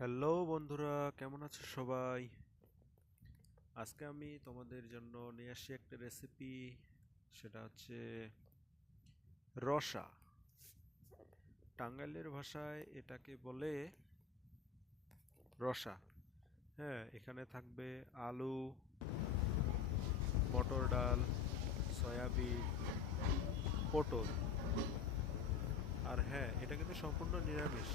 Hello বন্ধুরা, কেমন আছো সবাই? আজকে আমি তোমাদের জন্য নিয়ে আসছি একটা রেসিপি। সেটা হচ্ছে রসা। টাঙ্গাইলের ভাষায় এটাকে বলে রসা। হ্যাঁ, এখানে থাকবে আলু, মটর ডাল, সয়াবিন, পটল। আর হ্যাঁ, এটা কিন্তু সম্পূর্ণ নিরামিষ।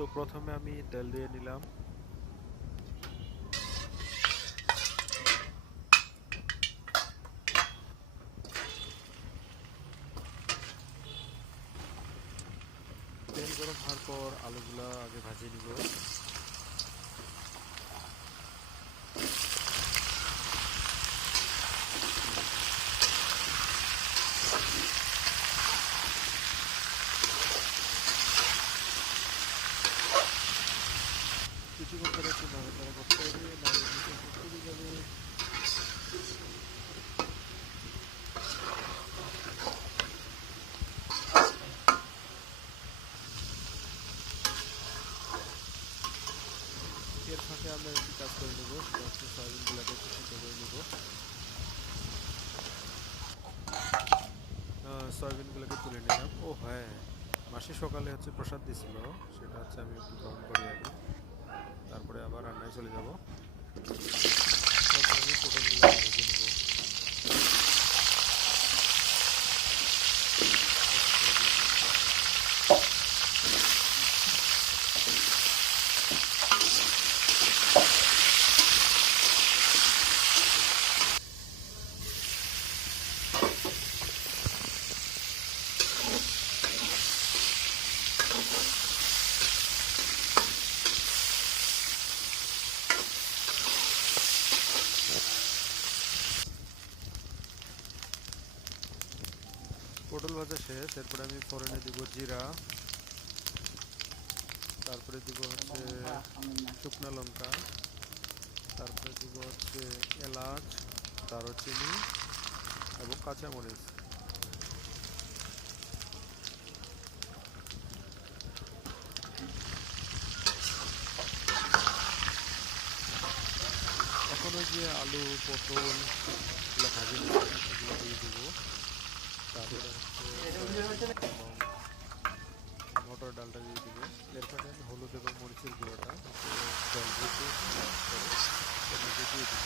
তো প্রথমে আমি তেল দিয়ে নিলাম। তেল গরম হওয়ার পর আলুগুলা আগে ভাজিয়ে নিব। কিছুক্ষণ পরে একটু নাড়াচাড়া করতে হবে, নাড়িয়ে নিতে পুড়ে যাবে। এর ফাঁকে আমরা একটি কাজ করে নেব, সেটা হচ্ছে সয়াবিনগুলোকে একটু সিদ্ধ করে নেব। সয়াবিনগুলোকে তুলে নিলাম। ও হ্যাঁ, মাসি সকালে হচ্ছে প্রসাদ দিছিল, সেটা হচ্ছে আমি একটু গ্রহণ করি আগে, তারপরে আবার রান্নায় চলে যাব। তারপরে আমি পটলগুলোকে ভেজে নেব। পটল ভাজা শেষ, এরপরে আমি ফোড়নে দিব জিরা, তারপরে দিব হচ্ছে শুকনো লঙ্কা, তারপরে দিব হচ্ছে এলাচ, দারুচিনি এবং কাঁচামরিচ। এখন ওই যে আলু, পটল এগুলো ভাজি নিলাম, এগুলো দিয়ে দিব। তারপরে হচ্ছে এবং মটর ডালটা দিয়ে দিব। এরপরে আমি হলুদ এবং মরিচের গুঁড়োটা জল দিয়ে এর মধ্যে দিয়ে দিব।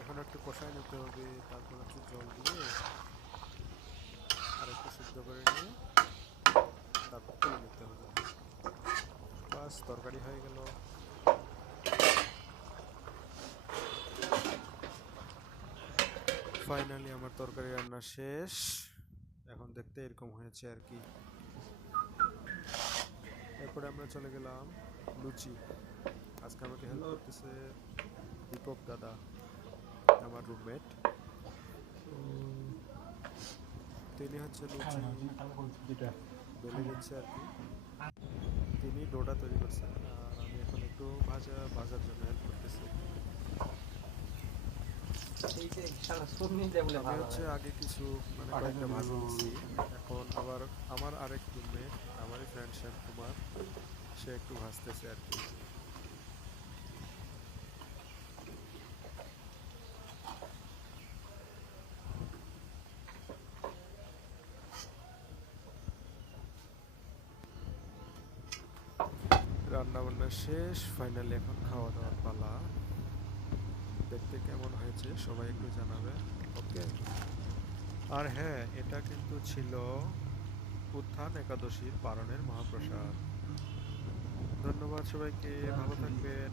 এখন একটু কষায় নিতে হবে, তারপর হচ্ছে জল দিয়ে আর একটু সিদ্ধ করে নিয়ে তারপর তুলে নিতে হবে। বাস, তরকারি হয়ে গেল। ফাইনালি আমার তরকারি রান্না শেষ। এখন দেখতে এরকম হয়েছে আর কি। এরপরে আমরা চলে গেলাম লুচি। আজকে আমাকে হেল্প করতেছে দীপক দাদা, আমার রুমমেট। তিনি হচ্ছে লুচি বেলে দিচ্ছে আর কি। তিনি ডোটা তৈরি করছেন আর আমি এখন একটু ভাজার জন্য হেল্প করতেছি। আমি হচ্ছে আগে কিছু কয়েকটা ভাজি নিছি। এখন আবার আমার আরেক রুমমেট, আমারই ফ্রেন্ড শ্যাম কুমার, সে একটু ভাজতেছে আর কি। রান্না বান্না শেষ, ফাইনালি এখন খাওয়া দাওয়ার পালা। দেখতে কেমন হয়েছে সবাই একটু জানাবে। ওকে। আর হ্যাঁ, এটা কিন্তু ছিল উত্থান একাদশীর পারণের মহাপ্রসাদ। ধন্যবাদ সবাইকে, ভালো থাকবেন।